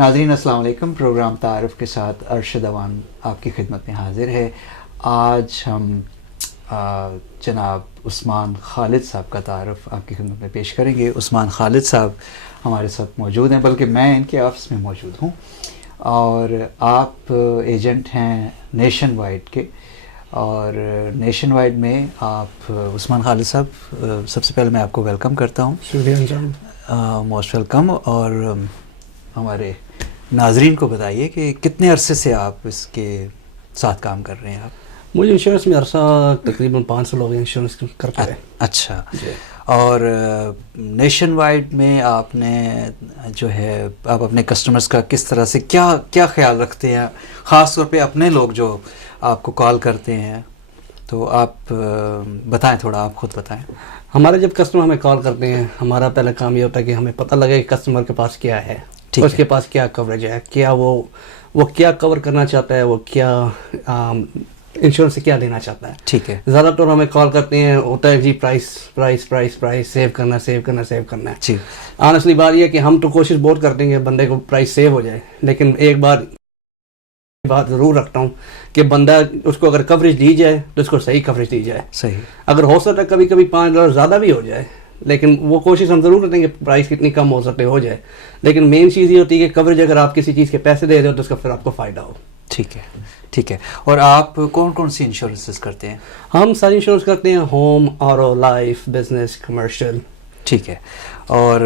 ناظرین السلام علیکم. پروگرام تعارف کے ساتھ ارشد اوان آپ کی خدمت میں حاضر ہے. آج ہم جناب عثمان خالد صاحب کا تعارف آپ کی خدمت میں پیش کریں گے. عثمان خالد صاحب ہمارے ساتھ موجود ہیں, بلکہ میں ان کے آفس میں موجود ہوں, اور آپ ایجنٹ ہیں نیشن وائڈ کے. اور نیشن وائڈ میں آپ عثمان خالد صاحب, سب سے پہلے میں آپ کو ویلکم کرتا ہوں. شکریہ, موسٹ ویلکم. اور ہمارے ناظرین کو بتائیے کہ کتنے عرصے سے آپ اس کے ساتھ کام کر رہے ہیں. آپ مجھے انشورنس میں عرصہ تقریباً 5 سال ہو گئے انشورنس کرتے ہیں. اچھا. اور نیشن وائڈ میں آپ نے جو ہے آپ اپنے کسٹمرز کا کس طرح سے کیا خیال رکھتے ہیں, خاص طور پہ اپنے لوگ جو آپ کو کال کرتے ہیں, تو آپ بتائیں, تھوڑا آپ خود بتائیں. ہمارے جب کسٹمر ہمیں کال کرتے ہیں, ہمارا پہلا کام یہ ہوتا ہے کہ ہمیں پتہ لگے کہ کسٹمر کے پاس کیا ہے, اس کے پاس کیا کوریج ہے, کیا وہ کیا کور کرنا چاہتا ہے, وہ کیا انشورنس سے کیا لینا چاہتا ہے. ٹھیک ہے. زیادہ طور ہمیں کال کرتے ہیں, ہوتا ہے جی پرائس سیو کرنا ہے. جی, آنیسٹلی بات یہ ہے کہ ہم تو کوشش بہت کرتے ہیں کہ بندے کو پرائس سیو ہو جائے, لیکن ایک بات ضرور رکھتا ہوں کہ بندہ اس کو اگر کوریج دی جائے تو اس کو صحیح کوریج دی جائے. صحیح. اگر ہو سکتا ہے کبھی کبھی $5 زیادہ بھی ہو جائے, لیکن وہ کوشش ہم ضرور کرتے ہیں کہ پرائس کتنی کم ہو سکتے ہو جائے, لیکن مین چیز یہ ہوتی ہے کہ کوریج اگر آپ کسی چیز کے پیسے دے رہے ہو تو اس کا پھر آپ کو فائدہ ہو. ٹھیک ہے. ٹھیک ہے. اور آپ کون سی انشورنسز کرتے ہیں؟ ہم ساری انشورنس کرتے ہیں, home, auto, life, business, commercial. ٹھیک ہے. اور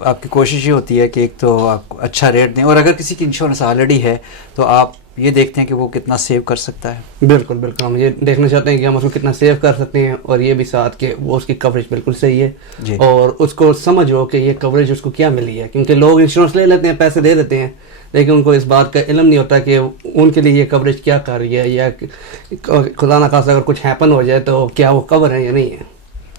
آپ کی کوشش یہ ہوتی ہے کہ ایک تو آپ کو اچھا ریٹ دیں, اور اگر کسی کی انشورنس آلریڈی ہے تو آپ یہ دیکھتے ہیں کہ وہ کتنا سیو کر سکتا ہے. بالکل, ہم یہ دیکھنا چاہتے ہیں کہ ہم اس کو کتنا سیو کر سکتے ہیں, اور یہ بھی ساتھ کہ وہ اس کی کوریج بالکل صحیح ہے. جی. اور اس کو سمجھ ہو کہ یہ کوریج اس کو کیا ملی ہے, کیونکہ لوگ انشورنس لے لیتے ہیں, پیسے دے دیتے ہیں, لیکن ان کو اس بات کا علم نہیں ہوتا کہ ان کے لیے یہ کوریج کیا کر رہی ہے, یا خدا نخواستہ اگر کچھ ہیپن ہو جائے تو کیا وہ کور ہے یا نہیں ہے.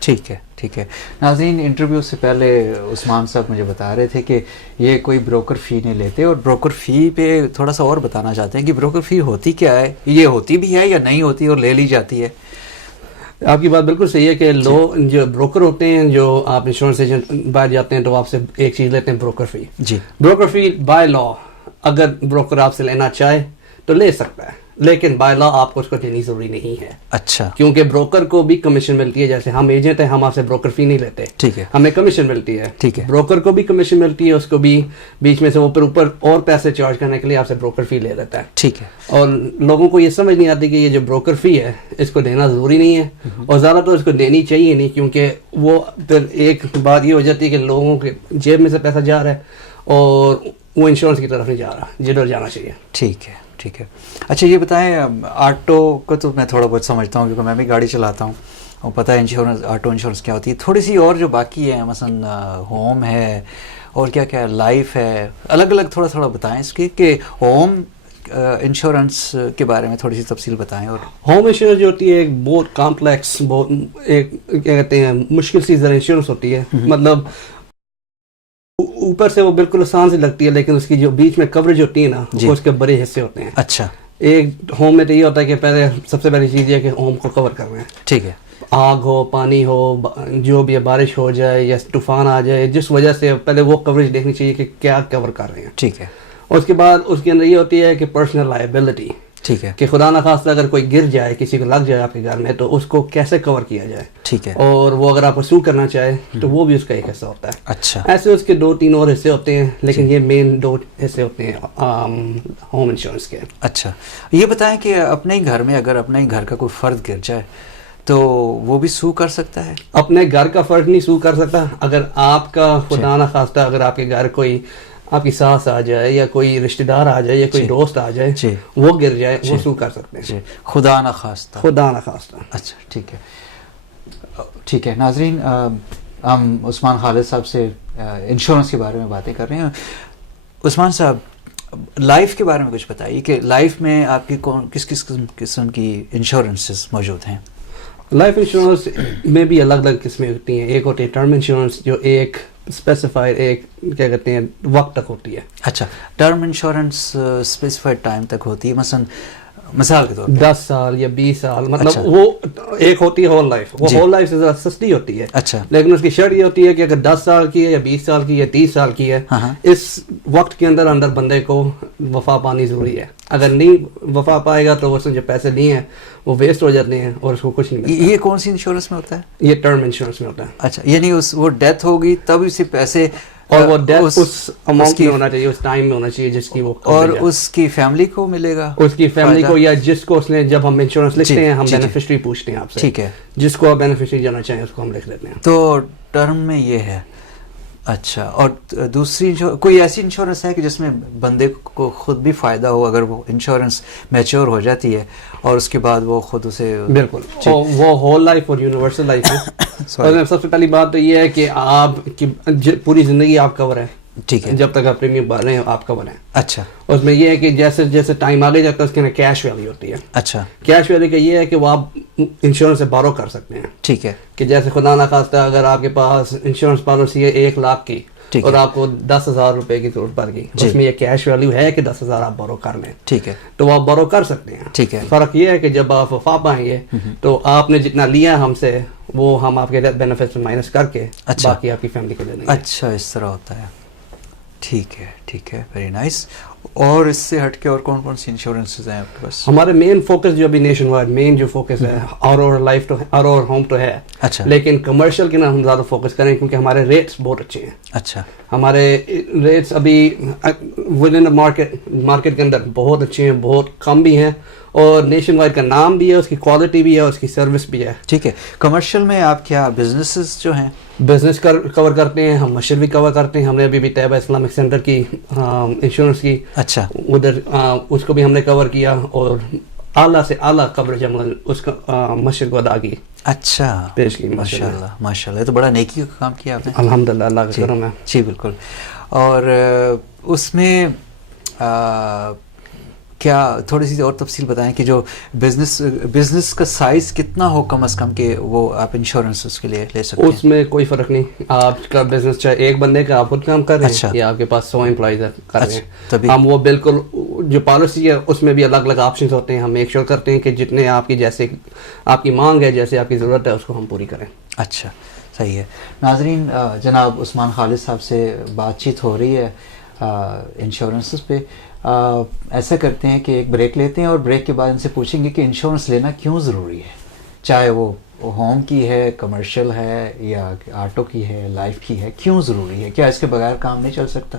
ٹھیک ہے. ٹھیک ہے. ناظرین, انٹرویو سے پہلے عثمان صاحب مجھے بتا رہے تھے کہ یہ کوئی بروکر فی نہیں لیتے, اور بروکر فی پہ تھوڑا سا اور بتانا چاہتے ہیں کہ بروکر فی ہوتی کیا ہے, یہ ہوتی بھی ہے یا نہیں ہوتی اور لے لی جاتی ہے. آپ کی بات بالکل صحیح ہے کہ لوگ جو بروکر ہوتے ہیں, جو آپ انشورنس ایجنٹ باہر جاتے ہیں تو آپ سے ایک چیز لیتے ہیں, بروکر فی. جی. بروکر فی بائی لا اگر بروکر آپ سے لینا چاہے تو لے سکتا ہے, لیکن بائی لا آپ کو اس کو دینی ضروری نہیں ہے. اچھا. کیونکہ بروکر کو بھی کمیشن ملتی ہے, جیسے ہم ایجنٹ ہیں, ہم آپ سے بروکر فی نہیں لیتے. ٹھیک ہے. ہمیں کمیشن ملتی ہے. ٹھیک ہے. بروکر کو بھی کمیشن ملتی ہے, اس کو بھی بیچ میں سے اوپر اور پیسے چارج کرنے کے لیے آپ سے بروکر فی لے لیتا ہے. ٹھیک ہے. اور لوگوں کو یہ سمجھ نہیں آتی کہ یہ جو بروکر فی ہے اس کو دینا ضروری نہیں ہے, اور زیادہ تو اس کو دینی چاہیے نہیں, کیونکہ وہ پھر ایک بات یہ ہو جاتی ہے کہ لوگوں کے جیب میں سے پیسہ جا رہا ہے اور وہ انشورنس کی طرف نہیں جا رہا جدھر جانا چاہیے. ٹھیک ہے. ٹھیک ہے. اچھا, یہ بتائیں, آٹو کو تو میں تھوڑا بہت سمجھتا ہوں کیونکہ میں بھی گاڑی چلاتا ہوں, اور پتہ ہے انشورنس, آٹو انشورنس کیا ہوتی ہے. تھوڑی سی اور جو باقی ہے, مثلا ہوم ہے اور کیا لائف ہے, الگ الگ تھوڑا بتائیں اس کی, کہ ہوم انشورنس کے بارے میں تھوڑی سی تفصیل بتائیں. اور ہوم انشورنس جو ہوتی ہے ایک بہت کمپلیکس, بہت ایک کیا کہتے ہیں مشکل سی ذرا انشورنس ہوتی ہے. مطلب اوپر سے وہ بالکل آسان سی لگتی ہے, لیکن اس کی جو بیچ میں کوریج ہوتی ہے نا, وہ اس کے بڑے حصے ہوتے ہیں. اچھا. ایک ہوم میں تو یہ ہوتا ہے کہ سب سے پہلی چیز یہ ہے کہ ہوم کو کور کر رہے ہیں. ٹھیک ہے. آگ ہو, پانی ہو, جو بھی بارش ہو جائے یا طوفان آ جائے, جس وجہ سے پہلے وہ کوریج دیکھنی چاہیے کہ کیا کور کر رہے ہیں. ٹھیک ہے. اور اس کے بعد اس کے اندر یہ ہوتی ہے کہ پرسنل لائبلٹی. ٹھیک ہے. کہ خدا نخواستہ اگر کوئی گر جائے, کسی کو لگ جائے آپ کے گھر میں, تو اس کو کیسے کور کیا جائے. ٹھیک ہے. اور وہ اگر آپ کو سو کرنا چاہے تو وہ بھی اس کا ایک حصہ ہوتا ہے. اچھا. ایسے اس کے 2-3 اور حصے ہوتے ہیں, لیکن یہ مین 2 حصے ہوتے ہیں ہوم انشورنس کے. اچھا, یہ بتائیں کہ اپنے ہی گھر میں اگر اپنے ہی گھر کا کوئی فرد گر جائے تو وہ بھی سو کر سکتا ہے؟ اپنے گھر کا فرد نہیں سو کر سکتا. اگر آپ کا خدا نخواستہ اگر آپ کے گھر کوئی آپ کی ساس آ جائے یا کوئی رشتہ دار آ جائے یا کوئی دوست آ جائے, وہ گر جائے, وہ سو کر سکتے ہیں. خدا نخواستہ. خدا نخواستہ. اچھا. ٹھیک ہے. ٹھیک ہے. ناظرین, ہم عثمان خالد صاحب سے انشورنس کے بارے میں باتیں کر رہے ہیں. عثمان صاحب, لائف کے بارے میں کچھ بتائیے کہ لائف میں آپ کی کس قسم کی انشورنسز موجود ہیں؟ لائف انشورنس میں بھی الگ الگ قسمیں ہوتی ہیں. ایک ہوتی ہے ٹرم انشورنس, جو ایک اسپیسیفائڈ ایک کیا کہتے ہیں وقت تک ہوتی ہے. اچھا, ٹرم انشورنس اسپیسیفائڈ ٹائم تک ہوتی ہے. مثلا مثال کے طور پر 10 سال یا 20 سال, مطلب اچھا. وہ ایک ہوتی ہے ہول لائف, وہ جی. ہول لائف سے ذرا سستی ہوتی ہے, اچھا. لیکن اس کی شرط یہ ہوتی ہے کہ اگر 10 سال کی ہے یا 20 سال کی ہے 30 سال کی ہے, ہاں اس وقت کے اندر اندر بندے کو وفا پانی ضروری ہے. اگر نہیں وفا پائے گا تو اس نے جو پیسے لیے ہیں وہ ویسٹ ہو جاتے ہیں اور اس کو کچھ نہیں ملتا. یہ کون سی انشورنس میں ہوتا ہے؟ یہ ٹرم انشورنس میں ہوتا ہے. اچھا, یعنی وہ ڈیتھ ہوگی تب اسی پیسے, اور وہ ڈیتھ اس اماؤنٹ میں ہونا چاہیے, اس ٹائم میں ہونا چاہیے جس کی وہ, اور اس کی فیملی کو ملے گا, اس کی فیملی کو, یا جس کو اس نے, جب ہم انشورنس لکھتے ہیں ہم جی. بینیفیشری پوچھتے ہیں آپ سے, ٹھیک ہے, جس کو آپ بینیفیشری جانا چاہیں اس کو ہم لکھ لیتے ہیں. تو ٹرم میں یہ ہے. اچھا, اور دوسری کوئی ایسی انشورنس ہے کہ جس میں بندے کو خود بھی فائدہ ہو اگر وہ انشورنس میچور ہو جاتی ہے اور اس کے بعد وہ خود اسے؟ بالکل, وہ ہول لائف اور یونیورسل لائف ہے. اور سب سے پہلی بات تو یہ ہے کہ آپ کی پوری زندگی آپ کور ہے, ٹھیک ہے, جب تک آپ پریمیم بھر رہے ہیں آپ کور ہیں. اچھا. اس میں یہ ہے کہ جیسے جیسے ٹائم آگے جاتا ہے اس کے اندر کیش ویلیو ہوتی ہے. اچھا. کیش ویلیو کا یہ ہے کہ وہ آپ انشورنس سے بورو کر سکتے ہیں. ٹھیک ہے, کہ جیسے خدا نخواستہ اگر آپ کے پاس انشورنس پالیسی ہے 1 لاکھ کی اور آپ کو 10,000 روپے کی ضرورت پڑ گئی, اس میں یہ کیش ویلیو ہے کہ 10,000 آپ بورو کر لیں. ٹھیک ہے, تو وہ آپ بورو کر سکتے ہیں. ٹھیک ہے. فرق یہ ہے کہ جب آپ وفا پائیں گے تو آپ نے جتنا لیا ہم سے وہ ہم آپ کے بینیفٹ میں مائنس کر کے باقی آپ کی فیملی کو دے دیں گے. اچھا, اس طرح ہوتا ہے. ٹھیک ہے, ٹھیک ہے, ویری نائس. اور اس سے ہٹ کے اور کون کون سی انشورنسز ہیں آپ کے پاس؟ ہمارے مین فوکس جو ابھی نیشن وائڈ مین جو فوکس ہے اور لائف تو اور ہوم تو ہے. اچھا. لیکن کمرشل کے نا ہم زیادہ فوکس کریں کیونکہ ہمارے ریٹس بہت اچھے ہیں. اچھا. ہمارے ریٹس ابھی ود ان مارکیٹ کے اندر بہت اچھے ہیں, بہت کم بھی ہیں, اور نیشن وائڈ کا نام بھی ہے, اس کی کوالٹی بھی ہے, اس کی سروس بھی ہے. ٹھیک ہے. کمرشل میں آپ کیا بزنسز جو ہیں بزنس کور کرتے ہیں, ہم مشر بھی کور کرتے ہیں. ہم نے ابھی بھی طیبہ اسلامک سینٹر کی انشورنس کی, اچھا, ادھر اس کو بھی ہم نے کور کیا, اور اعلیٰ سے اعلیٰ کوریج ہم اس کا مشر کو ادا کی. اچھا, پیش کی. ماشاء اللہ, ماشاء اللہ, یہ تو بڑا نیکی کا کام کیا آپ نے. الحمدللہ, اللہ کا کرم ہے. جی بالکل. اور اس میں کیا تھوڑی سی اور تفصیل بتائیں کہ جو بزنس کا سائز کتنا ہو کم از کم کہ وہ آپ انشورنس اس کے لیے لے سکتے ہیں؟ اس میں کوئی فرق نہیں, آپ کا بزنس چاہے ایک بندے کا آپ خود کام کر رہے ہیں یا آپ کے پاس 100 امپلائیز کر رہے ہیں, ہم وہ بالکل جو پالیسی ہے اس میں بھی الگ الگ آپشنز ہوتے ہیں. ہم میک شیور کرتے ہیں کہ جتنے آپ کی جیسے آپ کی مانگ ہے, جیسے آپ کی ضرورت ہے, اس کو ہم پوری کریں. اچھا, صحیح ہے. ناظرین, جناب عثمان خالد صاحب سے بات چیت ہو رہی ہے انشورنسز پہ. ایسا کرتے ہیں کہ ایک بریک لیتے ہیں اور بریک کے بعد ان سے پوچھیں گے کہ انشورنس لینا کیوں ضروری ہے, چاہے وہ ہوم کی ہے, کمرشل ہے, یا آٹو کی ہے, لائف کی ہے, کیوں ضروری ہے, کیا اس کے بغیر کام نہیں چل سکتا.